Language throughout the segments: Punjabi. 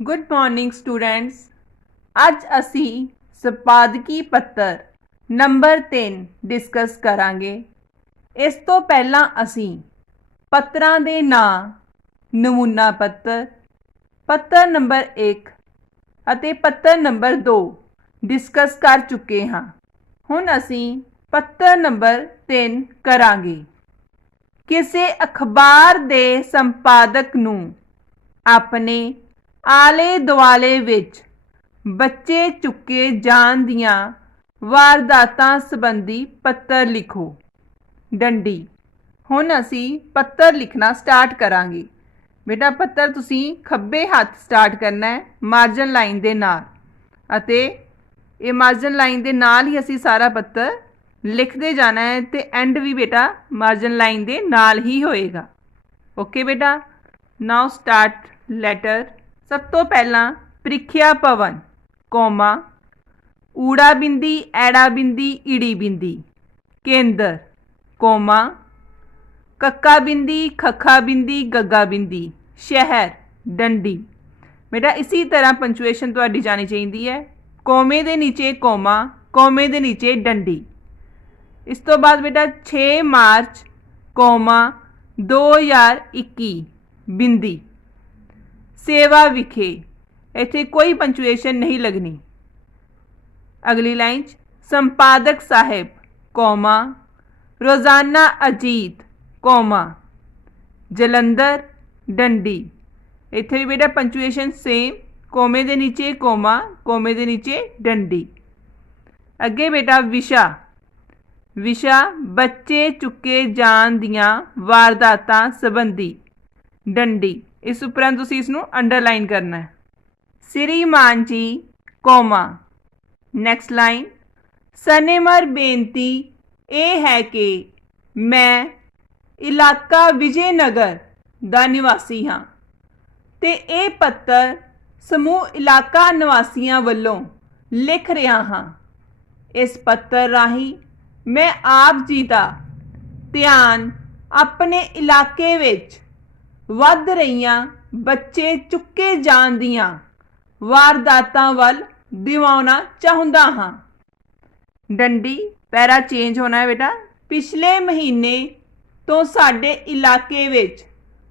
ਗੁੱਡ ਮਾਰਨਿੰਗ ਸਟੂਡੈਂਟਸ ਅੱਜ ਅਸੀਂ ਸੰਪਾਦਕੀ ਪੱਤਰ ਨੰਬਰ 3 ਡਿਸਕਸ ਕਰਾਂਗੇ। ਇਸ ਤੋਂ ਪਹਿਲਾਂ ਅਸੀਂ ਪੱਤਰਾਂ ਦੇ ਨਾਂ, ਨਮੂਨਾ ਪੱਤਰ ਪੱਤਰ ਨੰਬਰ 1 ਅਤੇ ਪੱਤਰ ਨੰਬਰ 2 ਡਿਸਕਸ ਕਰ ਚੁੱਕੇ ਹਾਂ। ਹੁਣ ਅਸੀਂ ਪੱਤਰ ਨੰਬਰ 3 ਕਰਾਂਗੇ। ਕਿਸੇ ਅਖਬਾਰ ਦੇ ਸੰਪਾਦਕ ਨੂੰ ਆਪਣੇ ਆਲੇ ਦੁਆਲੇ ਵਿੱਚ ਬੱਚੇ ਚੁੱਕੇ ਜਾਣ ਦੀਆਂ ਵਾਰਦਾਤਾਂ ਸੰਬੰਧੀ ਪੱਤਰ ਲਿਖੋ। ਡੰਡੀ, ਹੁਣ ਅਸੀਂ ਪੱਤਰ ਲਿਖਣਾ ਸਟਾਰਟ ਕਰਾਂਗੇ। ਬੇਟਾ, ਪੱਤਰ ਤੁਸੀਂ ਖੱਬੇ ਹੱਥ ਸਟਾਰਟ ਕਰਨਾ ਹੈ, ਮਾਰਜਨ ਲਾਈਨ ਦੇ ਨਾਲ। ਅਤੇ ਇਹ ਮਾਰਜਨ ਲਾਈਨ ਦੇ ਨਾਲ ਹੀ ਅਸੀਂ ਸਾਰਾ ਪੱਤਰ ਲਿਖਦੇ ਜਾਣਾ ਹੈ ਤੇ ਐਂਡ ਵੀ ਬੇਟਾ ਮਾਰਜਨ ਲਾਈਨ ਦੇ ਨਾਲ ਹੀ ਹੋਏਗਾ। ਓਕੇ ਬੇਟਾ ਨਾਓ ਸਟਾਰਟ ਲੈਟਰ ਸਭ ਤੋਂ ਪਹਿਲਾਂ ਪ੍ਰੀਖਿਆ ਭਵਨ, ਕੋਮਾ, ਊੜਾ ਬਿੰਦੀ, ਐੜਾ ਬਿੰਦੀ, ਈੜੀ ਬਿੰਦੀ, ਕੇਂਦਰ, ਕੋਮਾ, ਕੱਕਾ ਬਿੰਦੀ, ਖੱਖਾ ਬਿੰਦੀ, ਗੱਗਾ ਬਿੰਦੀ, ਸ਼ਹਿਰ, ਡੰਡੀ। ਬੇਟਾ, ਇਸੇ ਤਰ੍ਹਾਂ ਪੰਚੁਏਸ਼ਨ ਤੁਹਾਡੀ ਜਾਣੀ ਚਾਹੀਦੀ ਹੈ। ਕੋਮੇ ਦੇ ਨੀਚੇ ਕੋਮਾ, ਕੋਮੇ ਦੇ ਨੀਚੇ ਡੰਡੀ। ਇਸ ਤੋਂ ਬਾਅਦ ਬੇਟਾ 6 ਮਾਰਚ, ਕੋਮਾ 2021 ਬਿੰਦੀ। ਸੇਵਾ ਵਿਖੇ। ਇੱਥੇ ਕੋਈ ਪੰਚੁਏਸ਼ਨ ਨਹੀਂ ਲੱਗਣੀ। ਅਗਲੀ ਲਾਈਨ 'ਚ, ਸੰਪਾਦਕ ਸਾਹਿਬ, ਕੋਮਾ, ਰੋਜ਼ਾਨਾ ਅਜੀਤ, ਕੋਮਾ, ਜਲੰਧਰ, ਡੰਡੀ। ਇੱਥੇ ਵੀ ਬੇਟਾ ਪੰਚੁਏਸ਼ਨ ਸੇਮ ਕੋਮੇ ਦੇ ਨੀਚੇ ਕੋਮਾ, ਕੋਮੇ ਦੇ ਨੀਚੇ ਡੰਡੀ। ਅੱਗੇ ਬੇਟਾ ਵਿਸ਼ਾ। ਵਿਸ਼ਾ, ਬੱਚੇ ਚੁੱਕੇ ਜਾਣ ਦੀਆਂ ਵਾਰਦਾਤਾਂ ਸੰਬੰਧੀ ਡੰਡੀ। ਇਸ ਉਪਰੰਤ ਤੁਸੀਂ ਇਸ ਨੂੰ ਅੰਡਰਲਾਈਨ ਕਰਨਾ ਹੈ। ਸ੍ਰੀਮਾਨ ਜੀ ਕੋਮਾ ਨੈਕਸਟ ਲਾਈਨ ਸਨੇਮਰ ਬੇਨਤੀ ਇਹ ਹੈ ਕਿ ਮੈਂ ਇਲਾਕਾ ਵਿਜੇ ਨਗਰ ਦਾ ਨਿਵਾਸੀ ਹਾਂ ਤੇ ਇਹ ਪੱਤਰ ਸਮੂਹ ਇਲਾਕਾ ਨਿਵਾਸੀਆਂ ਵੱਲੋਂ ਲਿਖ ਰਿਹਾ ਹਾਂ। ਇਸ ਪੱਤਰ ਰਾਹੀਂ ਮੈਂ ਆਪ ਜੀ ਦਾ ਧਿਆਨ ਆਪਣੇ ਇਲਾਕੇ ਵਿੱਚ ਵੱਧ ਰਹੀਆਂ, ਬੱਚੇ ਚੁੱਕੇ ਜਾਣ ਦੀਆਂ ਵਾਰਦਾਤਾਂ ਵੱਲ ਦਿਵਾਉਣਾ ਚਾਹੁੰਦਾ ਹਾਂ। ਡੰਡੀ, ਪੈਰਾ ਚੇਂਜ ਹੋਣਾ ਹੈ ਬੇਟਾ। ਪਿਛਲੇ ਮਹੀਨੇ ਤੋਂ ਸਾਡੇ ਇਲਾਕੇ ਵਿੱਚ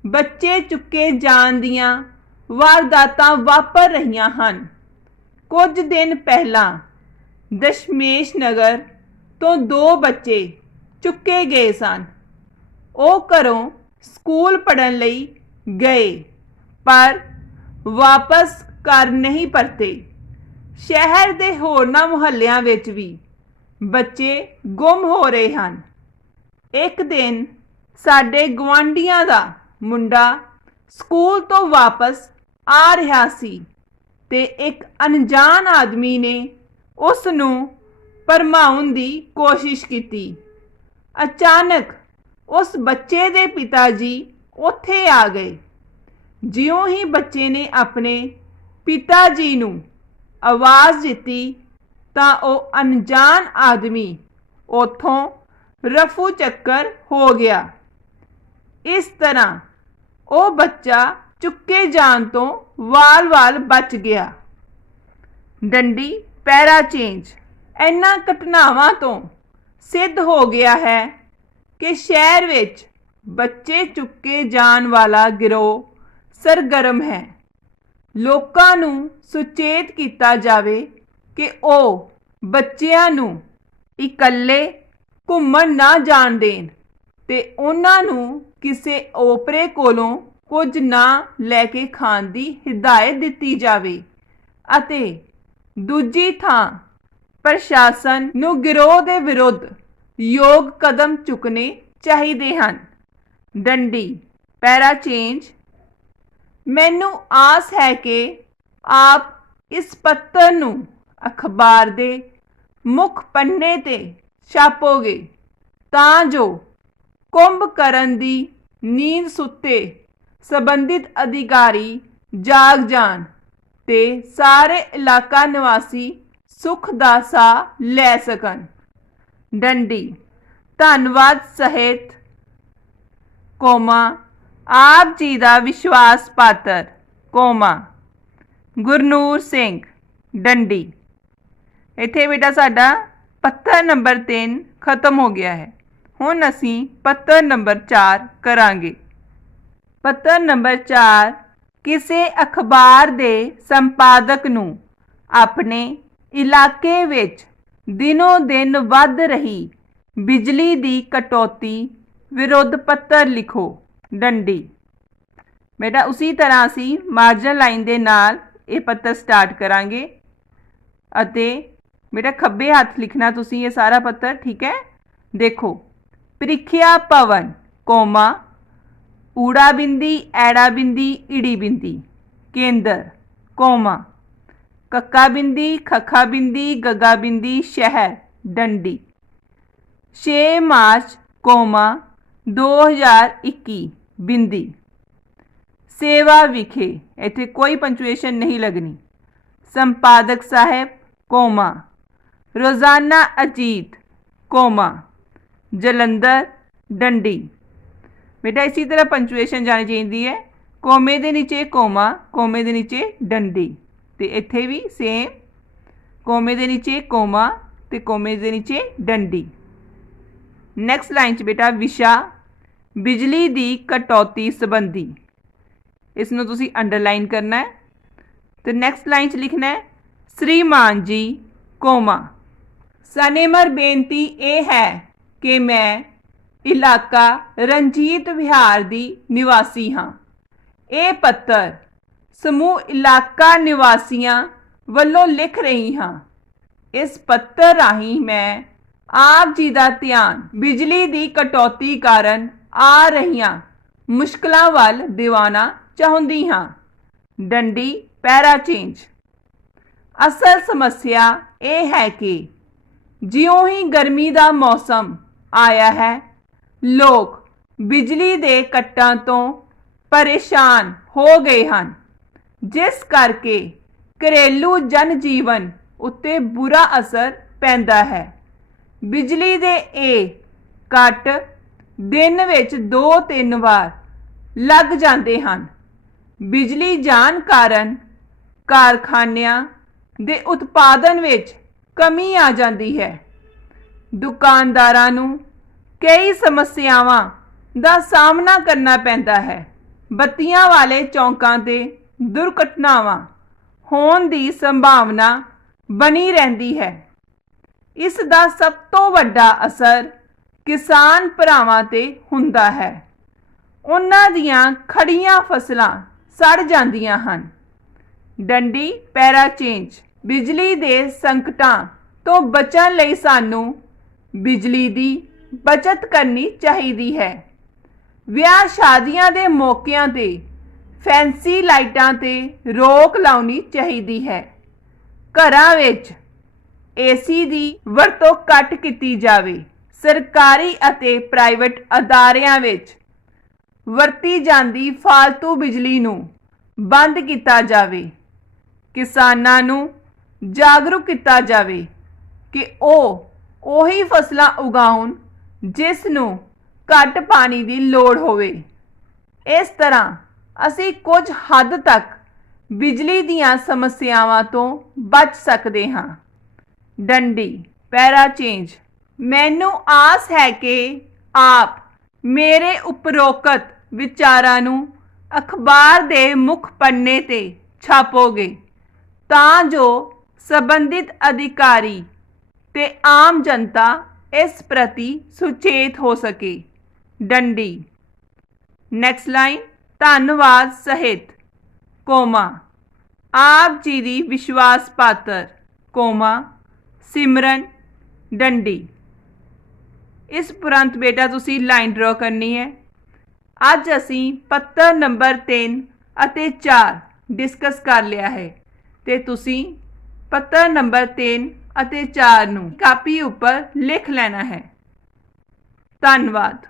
ਬੱਚੇ ਚੁੱਕੇ ਜਾਣ ਦੀਆਂ ਵਾਰਦਾਤਾਂ ਵਾਪਰ ਰਹੀਆਂ ਹਨ। ਕੁਝ ਦਿਨ ਪਹਿਲਾਂ ਦਸ਼ਮੇਸ਼ ਨਗਰ ਤੋਂ ਦੋ ਬੱਚੇ ਚੁੱਕੇ ਗਏ ਸਨ। ਉਹ ਘਰੋਂ ਸਕੂਲ ਪੜਨ ਲਈ ਗਏ, ਪਰ ਵਾਪਸ ਘਰ ਨਹੀਂ ਪਰਤੇ। ਸ਼ਹਿਰ ਦੇ ਹੋਰਨਾਂ ਮੁਹੱਲਿਆਂ ਵਿੱਚ ਵੀ ਬੱਚੇ ਗੁੰਮ ਹੋ ਰਹੇ ਹਨ। ਇੱਕ ਦਿਨ ਸਾਡੇ ਗਵਾਂਢੀਆਂ ਦਾ ਮੁੰਡਾ ਸਕੂਲ ਤੋਂ ਵਾਪਸ ਆ ਰਿਹਾ ਸੀ ਤੇ ਇੱਕ ਅਣਜਾਣ ਆਦਮੀ ਨੇ ਉਸ ਨੂੰ ਪਰਮਾਉਣ ਦੀ ਕੋਸ਼ਿਸ਼ ਕੀਤੀ। ਅਚਾਨਕ ਉਸ ਬੱਚੇ ਦੇ ਪਿਤਾ ਜੀ ਉੱਥੇ ਆ ਗਏ। ਜਿਉਂ ਹੀ ਬੱਚੇ ਨੇ ਆਪਣੇ ਪਿਤਾ ਜੀ ਨੂੰ ਆਵਾਜ਼ ਦਿੱਤੀ, ਤਾਂ ਉਹ ਅਣਜਾਣ ਆਦਮੀ ਉਥੋਂ ਰਫੂ ਚੱਕਰ ਹੋ ਗਿਆ। ਇਸ ਤਰ੍ਹਾਂ ਉਹ ਬੱਚਾ ਚੁੱਕੇ ਜਾਣ ਤੋਂ ਵਾਲ-ਵਾਲ ਬਚ ਗਿਆ। ਡੰਡੀ ਪੈਰਾ ਚੇਂਜ ਇਹਨਾਂ ਘਟਨਾਵਾਂ ਤੋਂ ਸਿੱਧ ਹੋ ਗਿਆ ਹੈ ਕਿ ਸ਼ਹਿਰ ਵਿੱਚ ਬੱਚੇ ਚੁੱਕੇ ਜਾਣ ਵਾਲਾ ਗਿਰੋਹ ਸਰਗਰਮ ਹੈ। ਲੋਕਾਂ ਨੂੰ ਸੁਚੇਤ ਕੀਤਾ ਜਾਵੇ ਕਿ ਉਹ ਬੱਚਿਆਂ ਨੂੰ ਇਕੱਲੇ ਘੁੰਮਣ ਨਾ ਜਾਣ ਦੇਣ ਤੇ ਉਹਨਾਂ ਨੂੰ ਕਿਸੇ ਓਪਰੇ ਕੋਲੋਂ ਕੁਝ ਨਾ ਲੈ ਕੇ ਖਾਣ ਦੀ ਹਿਦਾਇਤ ਦਿੱਤੀ ਜਾਵੇ ਅਤੇ ਦੂਜੀ ਥਾਂ ਪ੍ਰਸ਼ਾਸਨ ਨੂੰ ਗਿਰੋਹ ਦੇ ਵਿਰੁੱਧ ਯੋਗ ਕਦਮ ਚੁੱਕਣੇ ਚਾਹੀਦੇ ਹਨ। ਡੰਡੀ, ਪੈਰਾ ਚੇਂਜ। ਮੈਨੂੰ ਆਸ ਹੈ ਕਿ ਆਪ ਇਸ ਪੱਤਰ ਨੂੰ ਅਖਬਾਰ ਦੇ ਮੁੱਖ ਪੰਨੇ ਤੇ ਛਾਪੋਗੇ ਤਾਂ ਜੋ ਕੁੰਭ ਕਰਨ ਦੀ ਨੀਂਦ ਸੁੱਤੇ ਸੰਬੰਧਿਤ ਅਧਿਕਾਰੀ ਜਾਗ ਜਾਣ ਤੇ ਸਾਰੇ ਇਲਾਕਾ ਨਿਵਾਸੀ ਸੁਖ ਦਾ ਸਾਹ ਲੈ ਸਕਣ। ਡੰਡੀ। ਧੰਨਵਾਦ ਸਹਿਤ। ਕੋਮਾ, ਆਪ ਜੀ ਦਾ ਵਿਸ਼ਵਾਸ ਪਾਤਰ। ਕੋਮਾ, ਗੁਰਨੂਰ ਸਿੰਘ, ਡੰਡੀ। ਇੱਥੇ ਬੇਟਾ ਸਾਡਾ ਪੱਤਰ ਨੰਬਰ 3 ਖਤਮ ਹੋ ਗਿਆ ਹੈ। ਹੁਣ ਅਸੀਂ ਪੱਤਰ ਨੰਬਰ 4 ਕਰਾਂਗੇ। ਪੱਤਰ ਨੰਬਰ 4 ਕਿਸੇ ਅਖਬਾਰ ਦੇ ਸੰਪਾਦਕ ਨੂੰ ਆਪਣੇ ਇਲਾਕੇ ਵਿੱਚ ਦਿਨੋ ਦਿਨ ਵੱਧ ਰਹੀ। ਬਿਜਲੀ ਦੀ ਕਟੌਤੀ, ਵਿਰੁੱਧ ਪੱਤਰ ਲਿਖੋ, ਡੰਡੀ। ਬੇਟਾ, ਉਸੇ ਤਰ੍ਹਾਂ ਅਸੀਂ ਮਾਰਜਨ ਲਾਈਨ ਦੇ ਨਾਲ ਇਹ ਪੱਤਰ ਸਟਾਰਟ ਕਰਾਂਗੇ ਅਤੇ ਬੇਟਾ, ਖੱਬੇ ਹੱਥ ਲਿਖਣਾ ਤੁਸੀਂ ਇਹ ਸਾਰਾ ਪੱਤਰ, ਠੀਕ ਹੈ? ਦੇਖੋ, ਪ੍ਰੀਖਿਆ ਭਵਨ ਕੋਮਾ, ਊੜਾ ਬਿੰਦੀ, ਐੜਾ ਬਿੰਦੀ, ਈੜੀ ਬਿੰਦੀ, ਕੇਂਦਰ, ਕੋਮਾ। ਕੱਕਾ ਬਿੰਦੀ ਖੱਖਾ ਬਿੰਦੀ ਗੱਗਾ ਬਿੰਦੀ ਸ਼ਹਿਰ ਡੰਡੀ 6 ਮਾਰਚ ਕੋਮਾ 2021 ਬਿੰਦੀ ਸੇਵਾ ਵਿਖੇ ਇੱਥੇ ਕੋਈ ਪੰਚੁਏਸ਼ਨ ਨਹੀਂ ਲੱਗਣੀ ਸੰਪਾਦਕ ਸਾਹਿਬ ਕੋਮਾ ਰੋਜ਼ਾਨਾ ਅਜੀਤ ਕੋਮਾ ਜਲੰਧਰ ਡੰਡੀ ਬੇਟਾ ਇਸੇ ਤਰ੍ਹਾਂ ਪੰਚੁਏਸ਼ਨ ਜਾਣੀ ਚਾਹੀਦੀ ਹੈ ਕੋਮੇ ਦੇ ਨੀਚੇ ਕੋਮਾ ਕੋਮੇ ਦੇ ਨੀਚੇ ਡੰਡੀ ਤੇ ਇੱਥੇ ਵੀ ਸੇਮ ਕੋਮੇ ਦੇ ਨੀਚੇ ਕੋਮਾ ਤੇ ਕੋਮੇ ਦੇ ਨੀਚੇ ਡੰਡੀ। ਨੈਕਸਟ ਲਾਈਨ 'ਚ ਬੇਟਾ ਵਿਸ਼ਾ, ਬਿਜਲੀ ਦੀ ਕਟੌਤੀ ਸੰਬੰਧੀ। ਇਸ ਨੂੰ ਤੁਸੀਂ ਅੰਡਰਲਾਈਨ ਕਰਨਾ ਹੈ। ਤੇ ਨੈਕਸਟ ਲਾਈਨ 'ਚ ਲਿਖਣਾ ਹੈ, ਸ੍ਰੀਮਾਨ ਜੀ, ਕੋਮਾ। ਸਨੇਮਰ ਬੇਨਤੀ ਇਹ ਹੈ ਕਿ ਮੈਂ ਇਲਾਕਾ ਰਣਜੀਤ ਵਿਹਾਰ ਦੀ ਨਿਵਾਸੀ ਹਾਂ। ਇਹ ਪੱਤਰ ਸਮੂਹ ਇਲਾਕਾ ਨਿਵਾਸੀਆਂ ਵੱਲੋਂ ਲਿਖ ਰਹੀ ਹਾਂ। ਇਸ ਪੱਤਰ ਰਾਹੀਂ ਮੈਂ ਆਪ ਜੀ ਦਾ ਧਿਆਨ ਬਿਜਲੀ ਦੀ ਕਟੌਤੀ ਕਾਰਨ ਆ ਰਹੀਆਂ ਮੁਸ਼ਕਲਾਂ ਵੱਲ ਦਿਵਾਣਾ ਚਾਹੁੰਦੀ ਹਾਂ। ਡੰਡੀ, ਪੈਰਾ ਚੇਂਜ। ਅਸਲ ਸਮੱਸਿਆ ਇਹ ਹੈ ਕਿ ਜਿਉਂ ਹੀ ਗਰਮੀ ਦਾ ਮੌਸਮ ਆਇਆ ਹੈ, ਲੋਕ ਬਿਜਲੀ ਦੇ ਕੱਟਾਂ ਤੋਂ ਪਰੇਸ਼ਾਨ ਹੋ ਗਏ ਹਨ। ਜਿਸ ਕਰਕੇ ਘਰੇਲੂ ਜਨ ਜੀਵਨ ਉੱਤੇ ਬੁਰਾ ਅਸਰ ਪੈਂਦਾ ਹੈ। ਬਿਜਲੀ ਦੇ ਇਹ ਕੱਟ ਦਿਨ ਵਿੱਚ 2-3 ਵਾਰ ਲੱਗ ਜਾਂਦੇ ਹਨ। ਬਿਜਲੀ ਜਾਣ ਕਾਰਨ ਕਾਰਖਾਨਿਆਂ ਦੇ ਉਤਪਾਦਨ ਵਿੱਚ ਕਮੀ ਆ ਜਾਂਦੀ ਹੈ। ਦੁਕਾਨਦਾਰਾਂ ਨੂੰ ਕਈ ਸਮੱਸਿਆਵਾਂ ਦਾ ਸਾਹਮਣਾ ਕਰਨਾ ਪੈਂਦਾ ਹੈ। ਬੱਤੀਆਂ ਵਾਲੇ ਚੌਂਕਾਂ ਤੇ ਦੁਰਘਟਨਾਵਾਂ ਹੋਣ ਦੀ ਸੰਭਾਵਨਾ ਬਣੀ ਰਹਿੰਦੀ ਹੈ। ਇਸ ਦਾ ਸਭ ਤੋਂ ਵੱਡਾ ਅਸਰ ਕਿਸਾਨ ਭਰਾਵਾਂ ਤੇ ਹੁੰਦਾ ਹੈ। ਉਹਨਾਂ ਦੀਆਂ ਖੜੀਆਂ ਫਸਲਾਂ ਸੜ ਜਾਂਦੀਆਂ ਹਨ। ਡੰਡੀ ਪੈਰਾ ਚੇਂਜ ਬਿਜਲੀ ਦੇ ਸੰਕਟਾਂ ਤੋਂ ਬਚਣ ਲਈ ਸਾਨੂੰ ਬਿਜਲੀ ਦੀ ਬਚਤ ਕਰਨੀ ਚਾਹੀਦੀ ਹੈ। ਵਿਆਹ ਸ਼ਾਦੀਆਂ ਦੇ ਮੌਕਿਆਂ ਤੇ ਫੈਂਸੀ ਲਾਈਟਾਂ ਤੇ ਰੋਕ ਲਾਉਣੀ ਚਾਹੀਦੀ ਹੈ। ਘਰਾਂ ਵਿੱਚ ਏਸੀ ਦੀ ਵਰਤੋਂ ਘੱਟ ਕੀਤੀ ਜਾਵੇ। ਸਰਕਾਰੀ ਅਤੇ ਪ੍ਰਾਈਵੇਟ ਅਦਾਰਿਆਂ ਵਿੱਚ ਵਰਤੀ ਜਾਂਦੀ ਫालतू ਬਿਜਲੀ ਨੂੰ ਬੰਦ ਕੀਤਾ ਜਾਵੇ। ਕਿਸਾਨਾਂ ਨੂੰ ਜਾਗਰੂਕ ਕੀਤਾ ਜਾਵੇ ਕਿ ਉਹ ਉਹੀ ਫਸਲਾਂ ਉਗਾਉਣ ਜਿਸ ਨੂੰ ਘੱਟ ਪਾਣੀ ਦੀ ਲੋੜ ਹੋਵੇ। ਇਸ ਤਰ੍ਹਾਂ ਅਸੀਂ ਕੁਝ ਹੱਦ ਤੱਕ ਬਿਜਲੀ ਦੀਆਂ ਸਮੱਸਿਆਵਾਂ ਤੋਂ ਬਚ ਸਕਦੇ ਹਾਂ। ਡੰਡੀ, ਪੈਰਾ ਚੇਂਜ। ਮੈਨੂੰ ਆਸ ਹੈ ਕਿ ਆਪ ਮੇਰੇ ਉਪਰੋਕਤ ਵਿਚਾਰਾਂ ਨੂੰ ਅਖਬਾਰ ਦੇ ਮੁੱਖ ਪੰਨੇ ਤੇ ਛਾਪੋਗੇ, ਤਾਂ ਜੋ ਸੰਬੰਧਿਤ ਅਧਿਕਾਰੀ ਤੇ ਆਮ ਜਨਤਾ ਇਸ ਪ੍ਰਤੀ ਸੁਚੇਤ ਹੋ ਸਕੇ। ਡੰਡੀ ਨੈਕਸਟ ਲਾਈਨ ਧੰਨਵਾਦ ਸਹਿਤ। ਕੋਮਾ, ਆਪ ਜੀ ਦੀ ਵਿਸ਼ਵਾਸ ਪਾਤਰ। ਕੋਮਾ, ਸਿਮਰਨ, ਡੰਡੀ। ਇਸ ਤੁਰੰਤ ਬੇਟਾ, ਤੁਸੀਂ ਲਾਈਨ ਡਰਾ ਕਰਨੀ ਹੈ। ਅੱਜ ਅਸੀਂ ਪੱਤਰ ਨੰਬਰ 3 ਅਤੇ 4 ਡਿਸਕਸ ਕਰ ਲਿਆ ਹੈ। ਤੇ ਤੁਸੀਂ ਪੱਤਰ ਨੰਬਰ 3 ਅਤੇ 4 ਨੂੰ ਕਾਪੀ ਉੱਪਰ ਲਿਖ ਲੈਣਾ ਹੈ। ਧੰਨਵਾਦ।